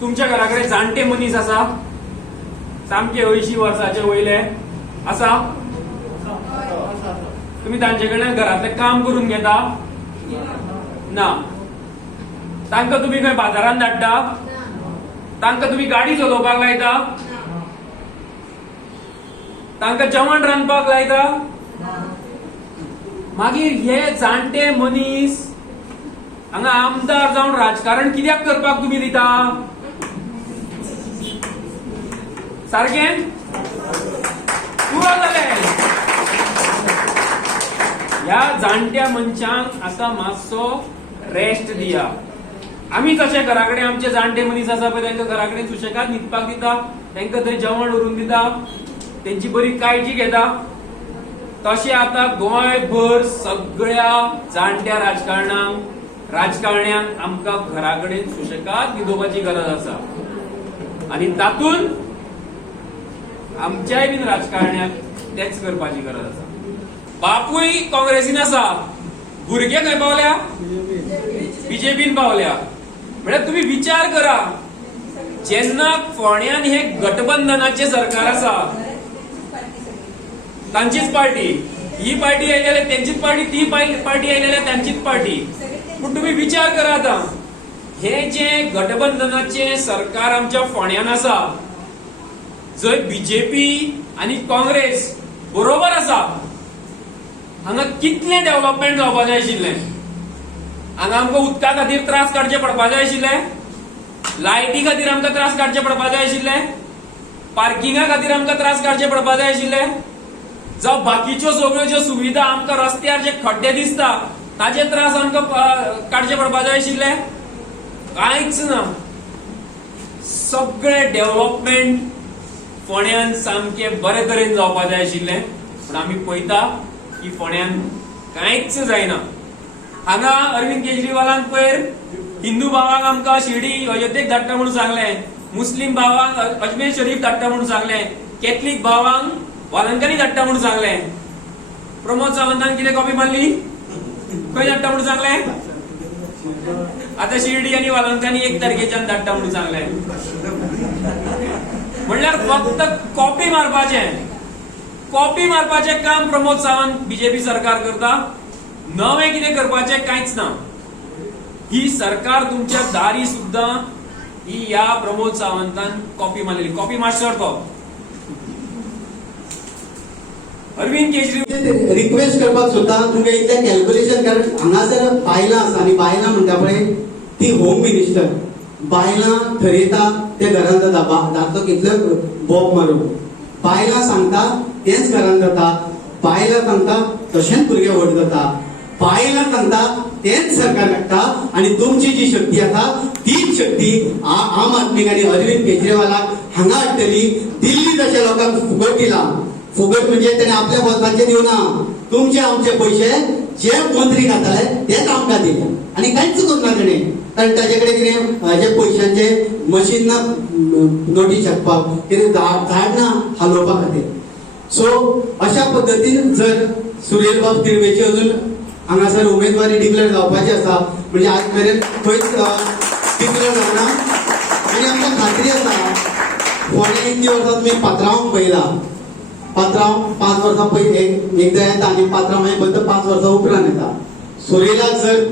तुमच्या घराकडे जाणटे मनीस आसा सामके 80 वर्साचे वयले आसा तुम्ही तांचे कडल्यान घरातलें काम करून घेता ना तांकां तुम्ही खंय बाजारात धाडटा तांकां तुम्ही गाडी चलोवपाक लायता तांकां जेवण रांदपाक लायता मागीर हे जाणटे मनीस हांगा आमदार जावन राजकारण कित्याक करपाक तुम्ही दिता सारकें पुरो जालें ह्या जाणट्या मनशांक आता मातसो रेस्ट दिया आमी जशे घराकडे आमचे जाणटे मनीस आसा पळय तांकां घराकडे सुशेगाद न्हिदपाक दिता तांकां थंय जेवण व्हरून दिता तेंची बरी काळजी घेता तशें आता गोंयभर सगळ्या जाणट्या राजकारण्यांक आमकां घराकडेन सुशेगाद न्हिदोवपाची गरज आसा आनी तातूंत आमच्याय बीन राजकारण्याक तेच करपाची गरज आसा बापूय काँग्रेसीन आसा भुरगे खंय पावल्या बीजेपीन पावल्या म्हळ्यार तुम्ही विचार करा जेन्ना फोंड्यान हे गठबंधनाचे सरकार आसा तांचीच पार्टी ही पार्टी आयली जाल्यार तेंचीच पार्टी ती पार्टी आयली जाल्यार तांचीच पार्टी पूण तुम्ही विचार करा आता हे जे गठबंधनाचे सरकार आमच्या फोंड्यान आसा जय बीजेपी आणि काँग्रेस बरोबर आसा हांगा कितले डेव्हलपमेंट जावपा जाय आशिल्ले हांगा आमकां उदका खातीर त्रास काडचे पडपा जाय आशिल्ले लायटी खातीर आमकां त्रास काडचे पडपा जाय आशिल्ले पार्किंगा खातीर आमकां त्रास काडचे पडपा जाय आशिल्ले जावं बाकीच्यो सगळ्यो ज्यो सुविधा आमकां रस्त्यार जे खड्डे दिसता ताचे त्रास आमकां काडचे पडपा जाय आशिल्ले कांयच ना सगळे डेव्हलपमेंट फोंड्यान सामके बरे तरेन जावपा जाय आशिल्ले पूण आमी पळयता की फोंड्यान कांयच जायना हांगा अरविंद केजरीवालान पयर हिंदू भावांक आमकां शिर्डी अयोध्येक धाडटा म्हणून सांगलें मुस्लीम भावांक अजमेर शरीफ धाडटा म्हणून सांगलें कॅथलीक भावांक वालंकानी धाडटा म्हणून सांगलें प्रमोद सावंतान कितें कॉपी मारली खंय धाडटा म्हणून सांगलें आता शिर्डी आनी वालंकानी 1 तारखेच्यान धाडटा म्हणून सांगलें म्हणल्यार फक्त कॉपी मारपाचें काम प्रमोद सावंत बीजेपी सरकार करता नवें कितें करपाचें कांयच ना ही सरकार तुमच्या दारी सुद्दां ही ह्या प्रमोद सावंतान कॉपी मारलेली कॉपी मास्टर तो अरविंद केजरीवाल रिक्वेस्ट करपाक सोदता तुमकां इतलें कॅल्क्युलेशन कारण हांगासर बायलां आसा आनी बायलां म्हणटा पळय ती होम मिनिस्टर बायलां ठरयता ते घरांत जाता दादलो कितलो बोब मारूं बायलां सांगता तेच घरांत जाता बायलां सांगता तशेंच भुरगे व्हड जाता बायलां सांगता तेच सरकार हाडटा आनी तुमची जी शक्ती आसा तीच शक्ती आम आदमीक आनी अरविंद केजरीवालाक हांगा हाडटली दिल्ली जशा लोकांक फुकट दिला फुकट म्हणजे त्याने आपल्या बोलपाचे दिवना तुमचे आमचे पैसे जे मंत्री खाताले तेच आमकां दिले आणि कांयच करना ताणें कारण ताजे कडेन कितें हाजे पयशांचे मशीन ना नोटी छापपाक कितें झाड ना हालोवपा खातीर सो अशा पद्दतीन जर सुरेल बाब तिळवेची अजून हांगासर उमेदवारी डिक्लेअर जावपाची आसा म्हणजे आज मेरेन खंयच डिक्लेअर जावना आनी आमकां खात्री आसा फोंड्या इतली वर्सां तुमी पात्रांवाक पळयला पात्रांव 5 वर्सां पयलीं एकदां येता आनी पात्रांव मागीर बद्द 5 वर्सां उपरांत येता सुरेलाक जर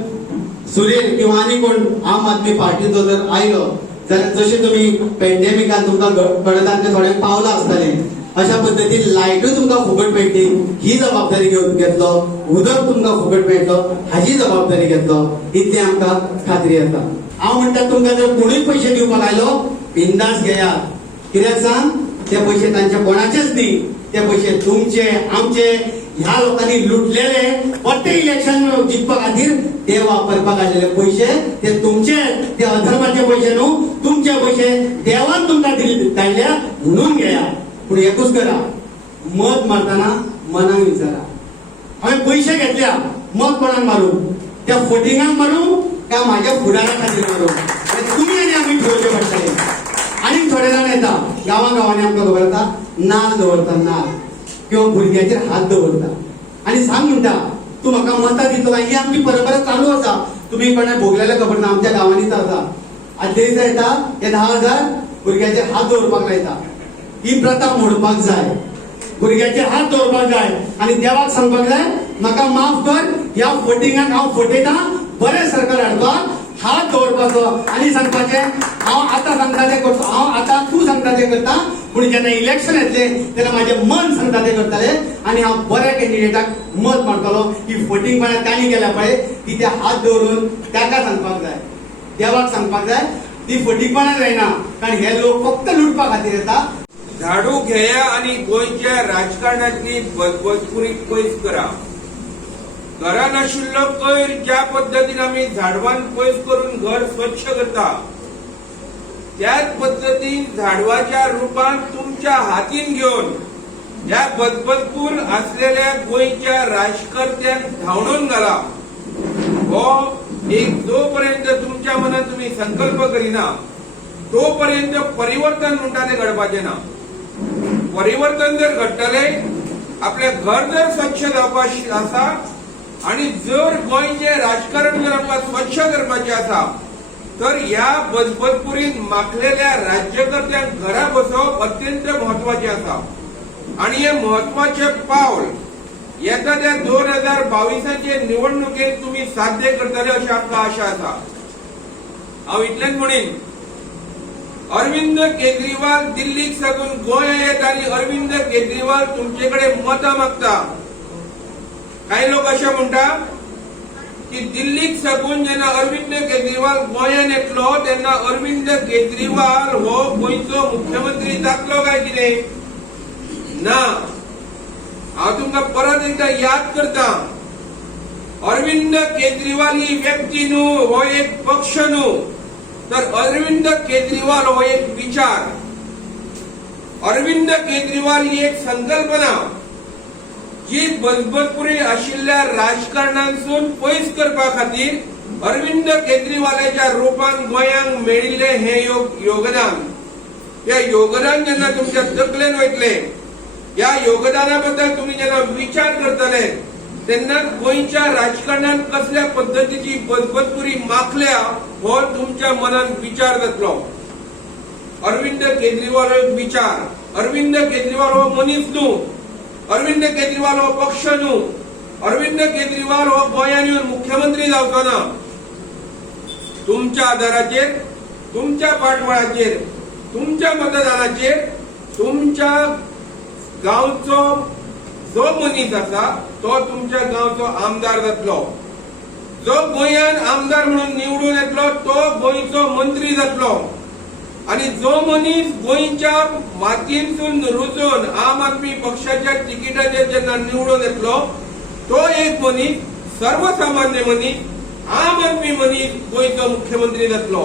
सुरेल किंवा आनी कोण आम आदमी पार्टीचो जर आयलो जाल्यार जशें तुमी पॅन्डेमिकान तुमकां गडदांतले थोडे पावलां आसताले अशा पद्दतीन लायटूय तुमकां फुकट मेळटली ही जबाबदारी घेतलो उदक तुमकां फुकट मेळटलो हाची जबाबदारी घेतलो इतली आमकां खात्री आसा हांव म्हणटा तुमकां जर कोणूय पयशे दिवपाक आयलो बिंदास घेयात कित्याक सांग ते पयशे तांचे कोणाचेच न्ही ते पयशे तुमचे आमचे ह्या लोकांनी लुटलेले फक्त इलेक्शन जिखपा खातीर ते वापरपाक आशिल्ले पयशे ते तुमचे ते अधर्माचे पयशे न्हू तुमचे पयशे देवान तुमकां धाडल्या म्हणून घेया पूण एकूच करा मत मारतना मनाक विचारा हांवें पयशे घेतल्या मत कोणाक मारूं त्या फोटिंगाक मारूं काय म्हाज्या फुडारा खातीर मारूं तुमी आनी आमी ठरवचें पडटलें आनी थोडे जाण येता गांवांनी आमकां खबर आसा नाल दवरता नाल किंवा भुरग्याचेर हात दवरता आनी सांग म्हणटा तूं म्हाका मतां दितलो ही आमची परंपरा चालू आसा तुम्ही कोणा भोगलेल्या खबर ना आमच्या गांवांनीच आसा अध्यक्ष येता ते 10,000 भुरग्याचे हात दवरपाक लायता. ही प्रथा मोडपाक जाय. भुरग्याचे हात दवरपाक जाय आनी देवाक सांगपाक जाय म्हाका माफ कर, ह्या फटिंगाक हांव फटयता, बरें सरकार हाडपाक हात दवरपाचो आनी सांगपाचें हांव आतां सांगता तें करता, हांव आतां तूं सांगता तें करता, पूण जेन्ना इलेक्शन येतले तेन्ना म्हाजें मन सांगता तें करतले आनी हांव बऱ्या कॅन्डिडेटाक मत मारतलो. ही फटिंगपणां तांणी केल्या पळय ती ते हात दवरून ताका सांगपाक जाय, देवाक सांगपाक जाय. ती फटिंगपणां जायना, कारण हे लोक फक्त लुटपा खातीर येता. झाडू घेया आणि गोंयच्या राजकारणातली बदबदपुरी पयस करा. घरा नाशिल्लो कोयर ज्या पद्दतीन आमी झाडवान पयस करून घर स्वच्छ करता, त्याच पद्दतीन झाडवाच्या रुपान तुमच्या हातीन घेवन ह्या बदबदपूर असलेल्या गोंयच्या राजकर्त्यांक धांवडून घाला. हो एक जोपर्यंत तुमच्या मनात तुम्ही संकल्प करिना तोपर्यंत परिवर्तन म्हणटा तें घडपाचें ना. परिवर्तन जर घडटले, आपले घर जर स्वच्छ जावपाक आसा आणि जर गोंयचे राजकारण जर आमकां स्वच्छ करपाचें आसा, तर ह्या बदबदपुरीन माखलेल्या राज्यकर्त्यांक घरा बसवप अत्यंत म्हत्वाचें आसा. आणि हे म्हत्वाचे पावल येता त्या 2022चे निवडणुकेत तुम्ही साध्य करतले अशी आमकां आशा आसा. हांव इतलेंच म्हणीन, अरविंद केजरीवाल दिल्लीक साकून गोंय येत आणि अरविंद केजरीवाल तुमचे कडेन मतां मागता. काही लोक अशें म्हणटा की दिल्लीक साकून जेन्ना अरविंद केजरीवाल गोंयांत येतलो तेन्ना अरविंद केजरीवाल हो गोंयचो मुख्यमंत्री जातलो काय कितें? ना, हांव तुमकां परत एकदा याद करता, अरविंद केजरीवाल ही व्यक्ती न्हू, हो एक पक्ष न्हू, तर अरविंद केजरीवाल हो एक विचार. अरविंद केजरीवाल ही एक संकल्पना जी बदबदपुरी आशिल्ल्या राजकारणांसून पयस करपा खातीर अरविंद केजरीवालाच्या रुपान गोंयांक मेळिल्ले हे योगदान. या योगदान जेन्ना तुमच्या तकलेन वयतले, या योगदाना बद्दल तुम्ही जेन्ना विचार करतले, तेन्ना गोंयच्या राजकारणात कसल्या पद्धतीची बदबदपुरी माखल्या हो तुमच्या मनात विचार जातलो. अरविंद केजरीवाल हो एक विचार. अरविंद केजरीवाल हो मनीस न्हू, अरविंद केजरीवाल हो पक्ष न्हू, अरविंद केजरीवाल हो गोंयांत येवन मुख्यमंत्री जावचो ना. तुमच्या आदाराचेर, तुमच्या पाठबळाचेर, तुमच्या मतदानाचेर तुमच्या गांवचो जो मनीस आसा तो तुमच्या गांवचो आमदार जातलो. जो गोंयांत आमदार म्हणून निवडून येतलो तो गोंयचो मंत्री जातलो. आणि जो मनीस गोंयच्या मातयेंतून रुजून आम आदमी पक्षाच्या तिकिटाचेर जेन्ना निवडून येतलो तो एक मनीस, सर्वसामान्य मनीस, आम आदमी मनीस गोंयचो मुख्यमंत्री जातलो.